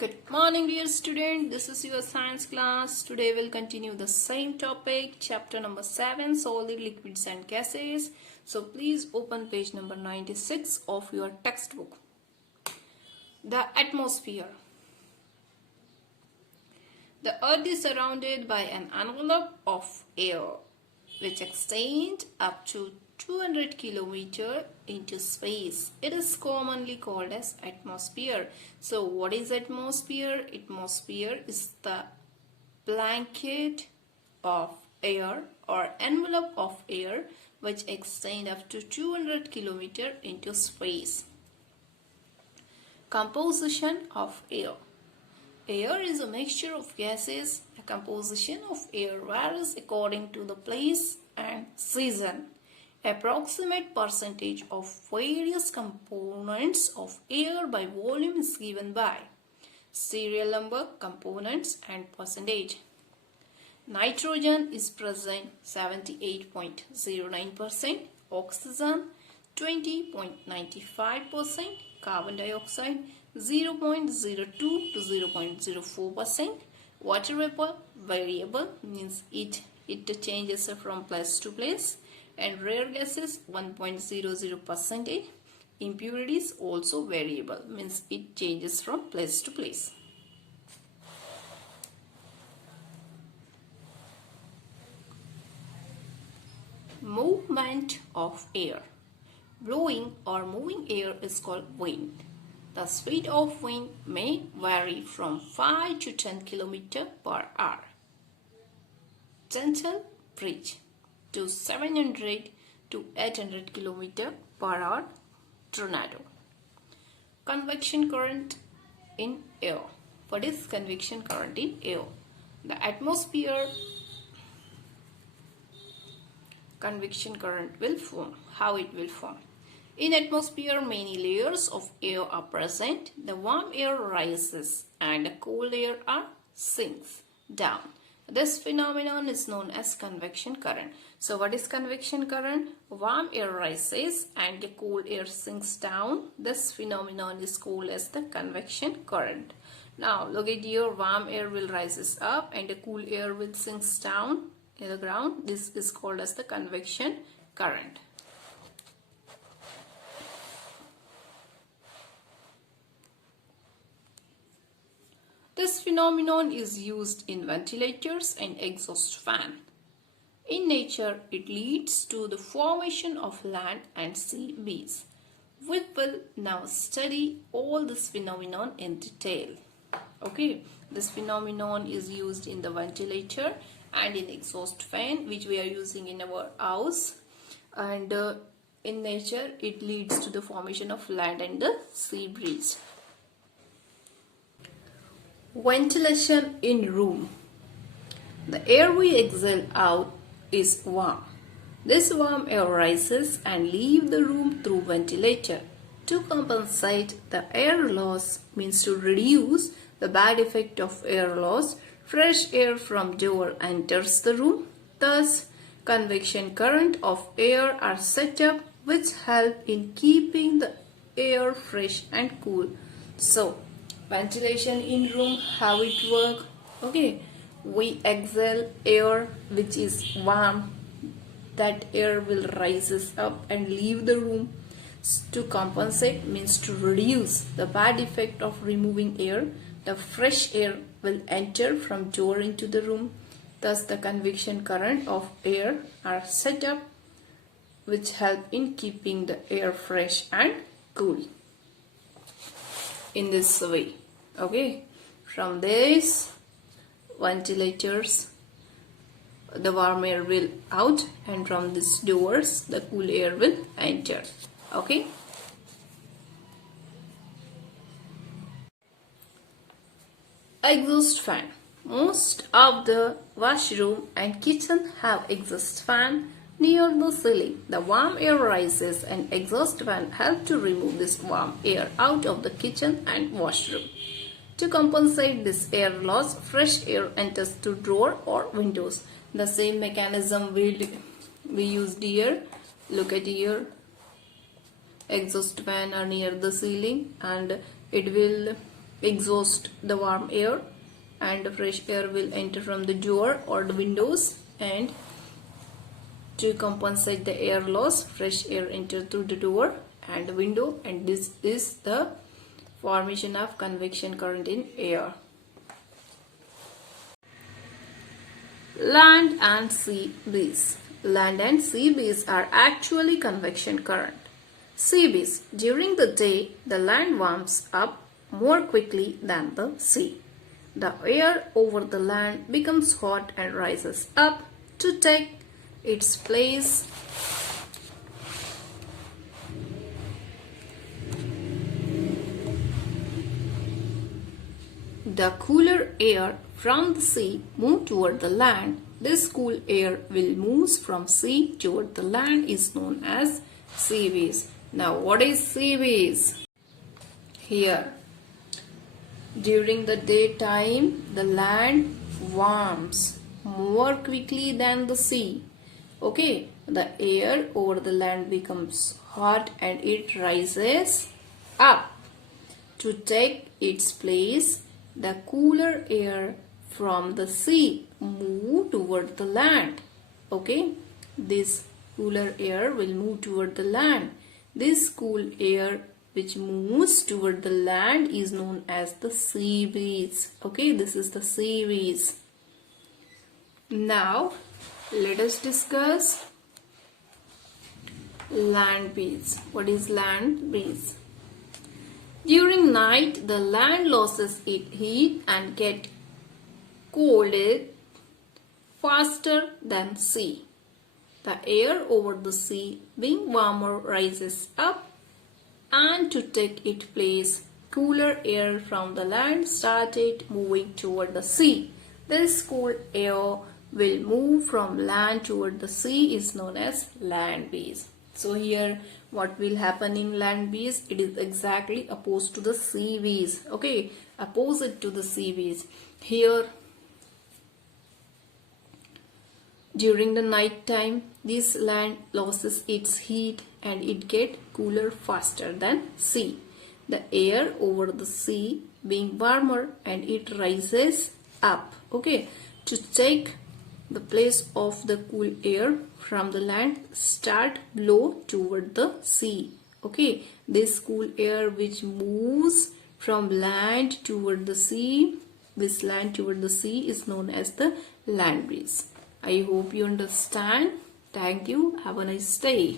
Good morning dear student, this is your science class. Today we'll continue the same topic, chapter number 7, solid, liquids and gases. So please open page number 96 of your textbook. The atmosphere. The earth is surrounded by an envelope of air which extends up to 200 kilometers into space. It is commonly called as atmosphere. So what is atmosphere? Atmosphere is the blanket of air or envelope of air which extends up to 200 kilometers into space. Composition of air. Air is a mixture of gases. The composition of air varies according to the place and season. Approximate percentage of various components of air by volume is given by serial number, components and percentage. Nitrogen is present 78.09%, oxygen 20.95%, carbon dioxide 0.02 to 0.04%, water vapor variable means it changes from place to place, and rare gases 1.00%. Impurities also variable means it changes from place to place. Movement of air. Blowing or moving air is called wind. The speed of wind may vary from 5 to 10 km per hour. Gentle breeze to 700 to 800 km per hour tornado. Convection current in air. What is convection current in air? The atmosphere convection current will form. How it will form? In atmosphere, many layers of air are present. The warm air rises and the cold air sinks down. This phenomenon is known as convection current. So what is convection current? Warm air rises and the cold air sinks down. This phenomenon is called as the convection current. Now look at here, warm air will rises up and the cool air will sinks down in the ground. This is called as the convection current. This phenomenon is used in ventilators and exhaust fan. In nature, it leads to the formation of land and sea breeze. We will now study all this phenomenon in detail. Okay, this phenomenon is used in the ventilator and in exhaust fan, which we are using in our house. And in nature, it leads to the formation of land and the sea breeze. Ventilation in room. The air we exhale out is warm. This warm air rises and leaves the room through ventilator. To compensate the air loss means to reduce the bad effect of air loss, fresh air from door enters the room. Thus, convection current of air are set up which help in keeping the air fresh and cool. So, ventilation in room, how it work? Okay, we exhale air which is warm. That air will rises up and leave the room. To compensate means to reduce the bad effect of removing air. The fresh air will enter from door into the room. Thus the convection current of air are set up which help in keeping the air fresh and cool. In this way. Okay, from this ventilators the warm air will out and from these doors the cool air will enter. Okay, exhaust fan. Most of the washroom and kitchen have exhaust fan near the ceiling. The warm air rises and exhaust fan help to remove this warm air out of the kitchen and washroom. To compensate this air loss, fresh air enters through door or windows. The same mechanism we used here. Look at here. Exhaust fan are near the ceiling and it will exhaust the warm air, and the fresh air will enter from the door or the windows, and to compensate the air loss, fresh air enter through the door and the window, and this is the formation of convection current in air. Land and sea breeze. Land and sea breeze are actually convection current. Sea breeze. During the day, the land warms up more quickly than the sea. The air over the land becomes hot and rises up to take its place the cooler air from the sea move toward the land. This cool air will move from sea toward the land is known as sea breeze. Now what is sea breeze? Here, during the daytime, the land warms more quickly than the sea. Okay, the air over the land becomes hot and it rises up to take its place. The cooler air from the sea move toward the land. Okay, this cooler air will move toward the land. This cool air which moves toward the land is known as the sea breeze. Okay, this is the sea breeze. Now let us discuss land breeze. What is land breeze? During night, the land loses its heat and get colder faster than sea. The air over the sea, being warmer, rises up, and to take its place, cooler air from the land started moving toward the sea. This cool air will move from land toward the sea is known as land breeze. So here what will happen in land breeze? It is exactly opposed to the sea breeze. Okay, opposite to the sea breeze. Here during the night time, this land loses its heat and it get cooler faster than sea. The air over the sea being warmer and it rises up. Okay, to take the place of the cool air from the land start blow toward the sea. Okay, this cool air which moves from land toward the sea, this land toward the sea is known as the land breeze. I hope you understand. Thank you. Have a nice day.